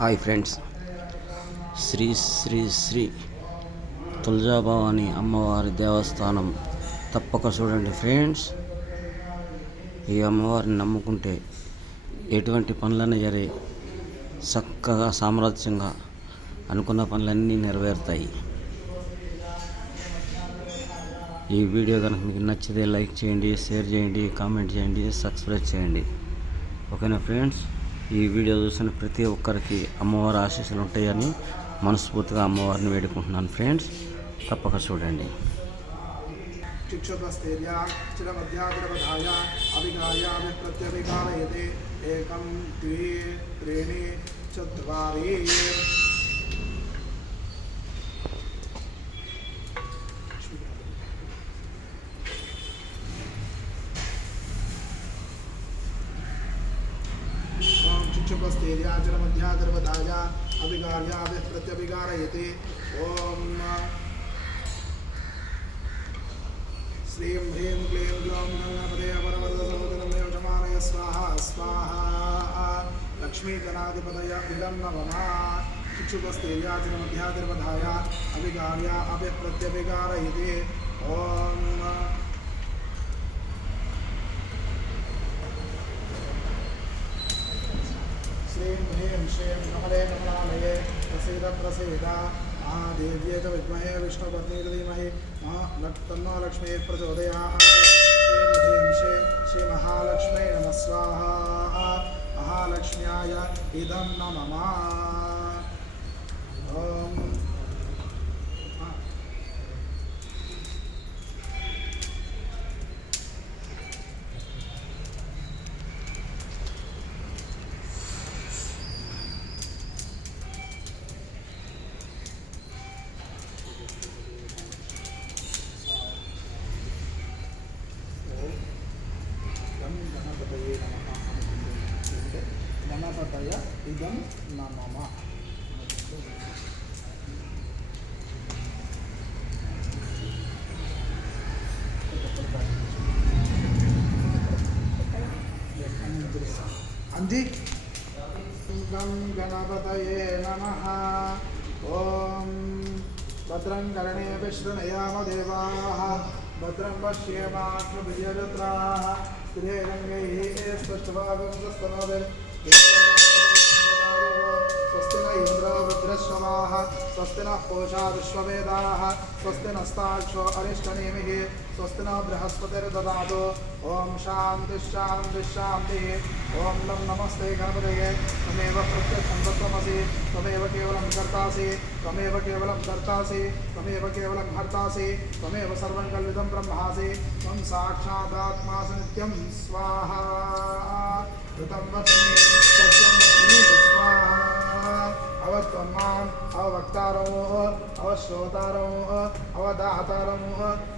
Hi friends, Shri Shri Shri Tuljabhavani అమ్మవారి దేవస్థానం తప్పక చూడండి ఫ్రెండ్స్. ఈ అమ్మవారిని నమ్ముకుంటే ఎటువంటి పనులన్నీ జరిగి చక్కగా సామ్రాజ్యంగా అనుకున్న పనులన్నీ నెరవేరుతాయి. ఈ వీడియో కనుక మీకు నచ్చితే లైక్ చేయండి, షేర్ చేయండి, కామెంట్ చేయండి, సబ్స్క్రైబ్ చేయండి. ఓకేనా ఫ్రెండ్స్? ఈ వీడియో చూసిన ప్రతి ఒక్కరికి అమ్మవారి ఆశీస్సులు ఉంటాయని మనస్ఫూర్తిగా అమ్మవారిని వేడుకుంటున్నాను ఫ్రెండ్స్. తప్పక చూడండి. चुक्षुपस्थैर्याचरमध्यागर्भधाय अभिगार्याभिः प्रत्यभिगारयते। ॐ श्रीं ह्रीं क्लीं ग्लौं गणपते परवरदसर्वजनमेवमानय स्वाहा स्वाहा। लक्ष्मीगणाधिपतय इदं नमः। चुक्षुपस्थैर्याचरमध्यागर्भधाय अभिगार्याभिः प्रत्यभिगारयते। ॐ श्रीं ह्रीं श्रीं कमले कमलालये प्रसीद प्रसीद महादेव्यै च विद्महे विष्णुपत्नी धीमहि तन्नो लक्ष्मी प्रचोदयात्। श्रीं ह्रीं श्रीं श्रीमहालक्ष्म्यै नमः स्वाहा। महालक्ष्म्याय इदं नमः। ॐ गणपतय इदं नमः। अंजी गणपतये नमः। ॐ भद्रं कर्णेभिः शृणुयाम देवाः, भद्रं पश्येमाक्षभिर्यजत्राः, स्थिरैरङ्गैः स्पष्टभागं स्वस्ति न इंद्रो रुद्रश्रवाः, स्वस्ति नः पूषा विश्ववेदाः, स्वस्ति नस्ताक्षो अरिष्टनेमिः, स्वस्ति न बृहस्पतिर्ददातु। ॐ शान्तिः शान्तिः शान्तिः। ॐ नं नमस्ते गणपतये। त्वमेव प्रत्यक्षं तत्त्वमसि, त्वमेव केवलं कर्तासि, त्वमेव केवलं कर्तासि, त्वमेव केवलं हर्तासि, त्वमेव सर्वं कल्विदं ब्रह्मासि, त्वं साक्षादात्मासि नित्यं स्वाहा। ऋतं वच्मि सत्यं वच्मि स्वाहा। अवत्वमान् अवक्तारं अवश्रोतारं अवदातारं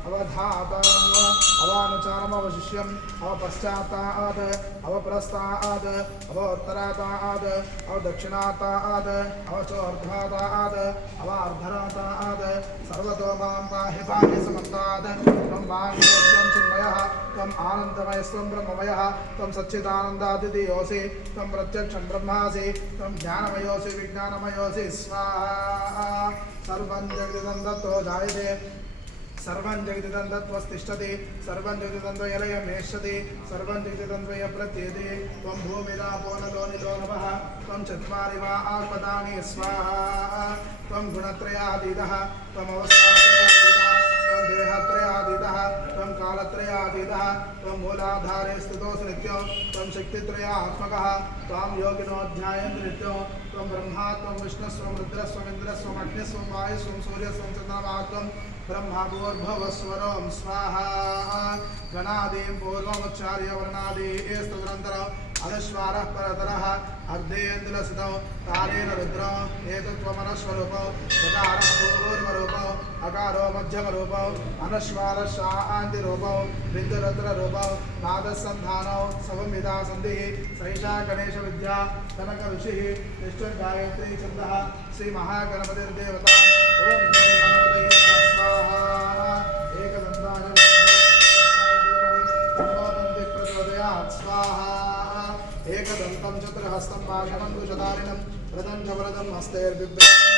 अवधातारं अवानुचारम् अवशिष्यम् अवपश्चातात् अवप्रस्तात् अवोत्तरातात् अवदक्षिणातात् अवचोर्ध्वातात् अवार्धरातात् सर्वतो मां पाहि पाहि समन्तात्। त्वं वाङ्मयस्त्वं चिन्मयः, त्वम् आनन्दमयस्त्वं ब्रह्ममयः, त्वं सच्चिदानन्दादिदेयोऽसि, त्वं प्रत्यक्षं ब्रह्मासि, त्वं ज्ञानमयोऽसि विज्ञानमयोऽसि स्वाहा। सर्वं जगदिदं दत्तो जायते, सर्वं जगदिदं दत्त्वस्तिष्ठति, सर्वं जगदिदं त्वयलयं नेष्यति, सर्वं जगदिदं त्वय प्रत्येति। त्वं भूमिरापो नलो निलो नभः, त्वं चत्वारि वा आत्मदानि स्वाहा। त्वं गुणत्रयातीतः, त्वमवस्थात्रयातीतः, त्वं देहत्रयातीतः, त्वं कालत्रयातीतः, त्वं मूलाधारे स्थितोऽसि नित्यं, त्वं शक्तित्रयात्मकः, त्वां योगिनो ध्यायन्ति नित्यं। त्वं ब्रह्मा त्वं विष्णुस्त्वं रुद्रस्त्वं इन्द्रस्त्वं अग्निस्त्वं वायुस्त्वं सूर्यस्त्वं चन्द्रमा त्वं ब्रह्मा भूर्भुवस्वरं स्वाहा। गणादीं पूर्वमुच्चार्य वर्णादीस्तदनन्तरम् अनुस्वारः परतरः अर्धेन्दुलसितौ कालेन रुद्रौ एतत्त्वमनस्वरूपौ गकारः पूर्वरूपौ अकारो मध्यमरूपौ अनुस्वारः शान्तिरूपौ बिन्दुरुद्ररूपौ नादसन्धानौ सवमिदा सन्धिः सैषा गणेशविद्या कनकऋषिः निष्ठुर् गायत्री छन्दः श्रीमहागणपतिर्देवता। ॐ गणपतये स्वाहा। एकदन्ताय प्रचोदयात् स्वाहा। एकदन्तं चतुर्हस्तं पाशमङ्कुशधारिणं रथं च वरदं हस्तैर्बिभ्रतं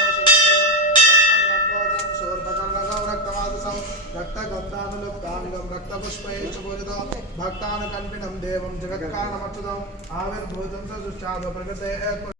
रक्तगन्धानुलुप्ताङ्गं रक्तपुष्पैश्च पूजितं भक्तानुकम्पिनं देवं जगत्कारणमच्युतम् आविर्भूतं च दुश्चादो प्रकृते